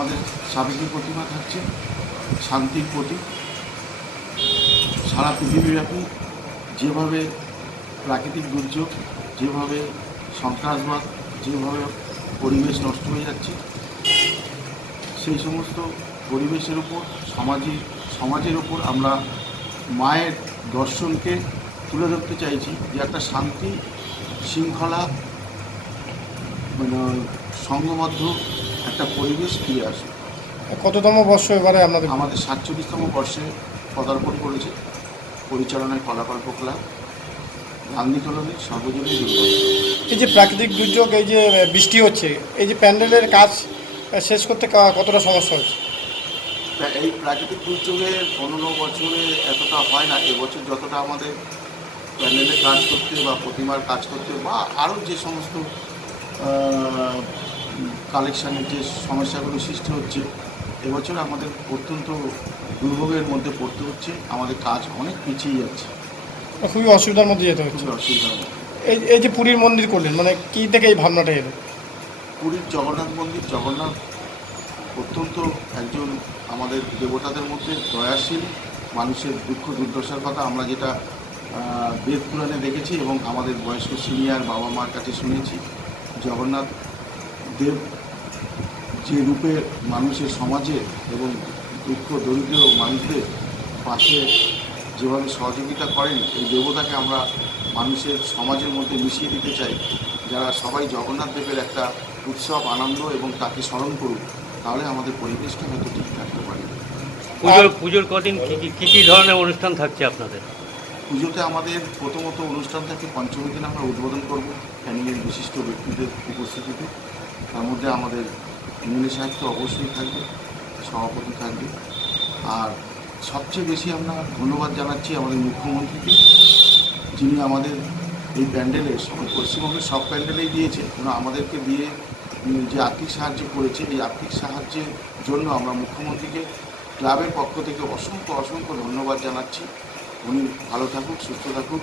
আমাদের সাবেকি প্রতিমা থাকছে, শান্তির প্রতীক। সারা পৃথিবীব্যাপী যেভাবে প্রাকৃতিক দুর্যোগ, যেভাবে সন্ত্রাসবাদ, যেভাবে পরিবেশ নষ্ট হয়ে যাচ্ছে, সেই সমস্ত পরিবেশের উপর সমাজে সমাজের উপর আমরা মায়ের দর্শনকে তুলে ধরতে চাইছি যে একটা শান্তি, শৃঙ্খলা মানে সংঘবদ্ধ একটা পরিবেশ ফিরে আসে। কততম বর্ষ এবারে আপনাদের? আমাদের সাতচল্লিশতম বর্ষে পদার্পণ করেছে। পরিচালনায় কলাকল্প ক্লাব গান্ধী কলোনি সর্বজনীন দুর্গা। এই যে প্রাকৃতিক দুর্যোগ এই যে বৃষ্টি হচ্ছে এই যে প্যান্ডেলের কাজ শেষ করতে কতটা সমস্যা হচ্ছে? এই প্রাকৃতিক দুর্যোগে অন্য বছরে এতটা হয় না এবছর যতটা আমাদের প্যান্ডেলের কাজ করতে বা প্রতিমার কাজ করতে বা আরও যে সমস্ত কালেকশানের যে সমস্যাগুলো সৃষ্টি হচ্ছে এবছর আমাদের অত্যন্ত দুর্ভোগের মধ্যে পড়তে হচ্ছে। আমাদের কাজ অনেক পিছিয়ে যাচ্ছে। খুবই অসুবিধার মধ্যে যেতে হচ্ছে। খুবই অসুবিধা হচ্ছে এই এই যে পুরীর মন্দির করলেন মানে কী থেকে এই ভাবনাটা এলো? পুরীর জগন্নাথ মন্দির জগন্নাথ অত্যন্ত একজন আমাদের দেবতাদের মধ্যে দয়াশীল মানুষের দুঃখ দুর্দশার কথা আমরা যেটা বেদ পুরাণে দেখেছি এবং আমাদের বয়স্ক সিনিয়র বাবা মার কাছে শুনেছি। জগন্নাথ দেব যে রূপে মানুষের সমাজে এবং দুঃখ দরিদ্র মানুষদের পাশে যেভাবে সহযোগিতা করেন এই দেবতাকে আমরা মানুষের সমাজের মধ্যে মিশিয়ে দিতে চাই। যারা সবাই জগন্নাথ দেবের একটা উৎসব আনন্দ এবং তাকে স্মরণ করুক তাহলে আমাদের পরিবেশটা হয়তো ঠিক থাকতে পারে। পুজোর পুজোর কদিন কী কী কী কী ধরনের অনুষ্ঠান থাকছে আপনাদের? পুজোতে আমাদের প্রথমত অনুষ্ঠান থাকে পঞ্চমী দিন আমরা উদ্বোধন করব ক্যানিংয়ের বিশিষ্ট ব্যক্তিদের উপস্থিতিতে। তার মধ্যে আমাদের সাহেব তো অবশ্যই থাকবে, সভাপতি থাকবে। আর সবচেয়ে বেশি আমরা ধন্যবাদ জানাচ্ছি আমাদের মুখ্যমন্ত্রীকে, যিনি আমাদের এই প্যান্ডেলে পশ্চিমবঙ্গের সব প্যান্ডেলেই দিয়েছে কিন্তু আমাদেরকে দিয়ে যে আর্থিক সাহায্য করেছে এই আর্থিক সাহায্যের জন্য আমরা মুখ্যমন্ত্রীকে, ক্লাবের পক্ষ থেকে অসংখ্য অসংখ্য ধন্যবাদ জানাচ্ছি। উনি ভালো থাকুক, সুস্থ থাকুক।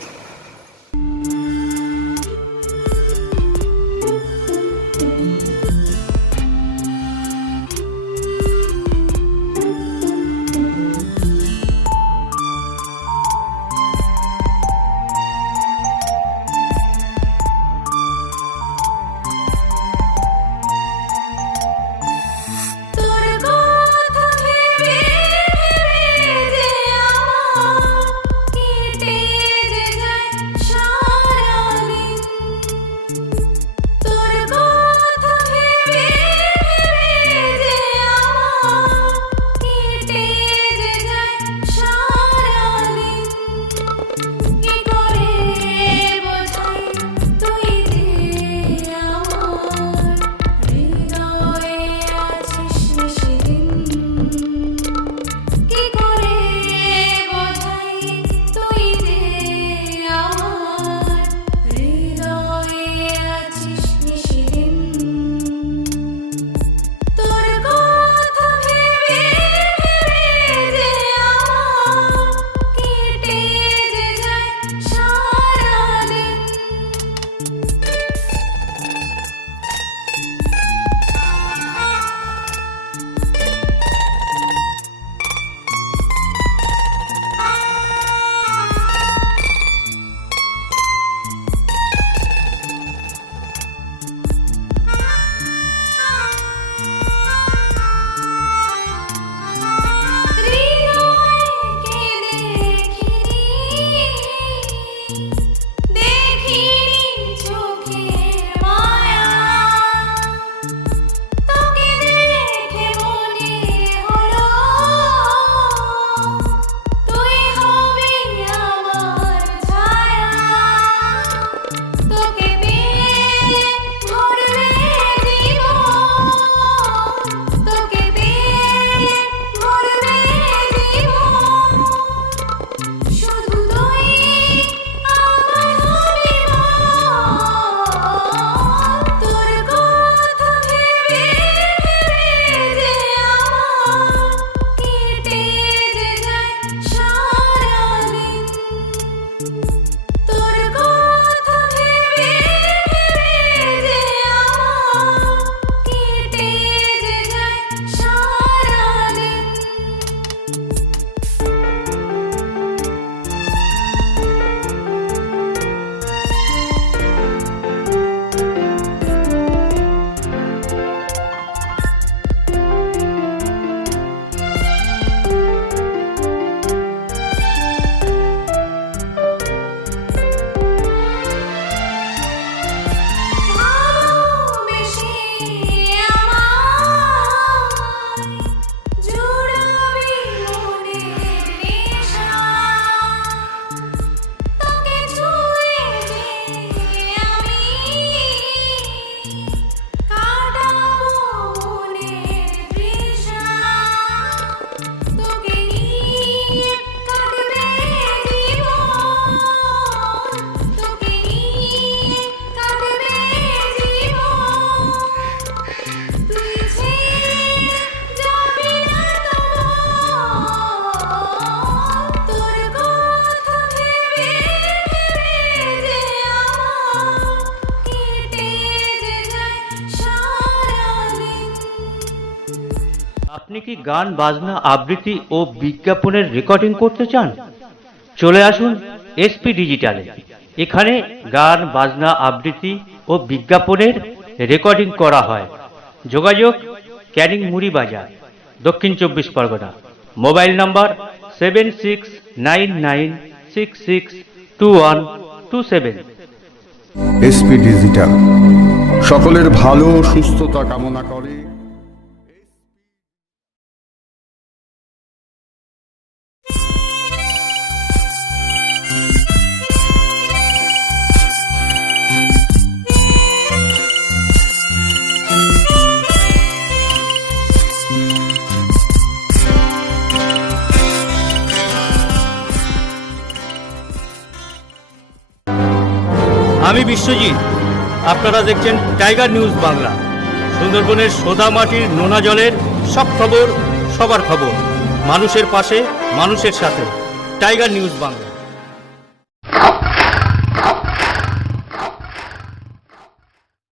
আপনি কি গান, বাজনা, আবৃত্তি ও বিজ্ঞাপনের রেকর্ডিং করতে চান? চলে আসুন এসপি ডিজিটালে এখানে গান, বাজনা, আবৃত্তি ও বিজ্ঞাপনের রেকর্ডিং করা হয়। যোগাযোগ ক্যানিং মুড়ি বাজার, দক্ষিণ চব্বিশ Parganas. Mobile number seven six nine nine six six two one two seven. SP digital সকলের ভালো সুস্থতা কামনা করে। আমি বিশ্বজিৎ। আপনারা দেখছেন টাইগার নিউজ বাংলা। সুন্দরবনের সোদা মাটির নোনা জলের সব খবর, সবার খবর। মানুষের পাশে, মানুষের সাথে। Tiger News Bangla.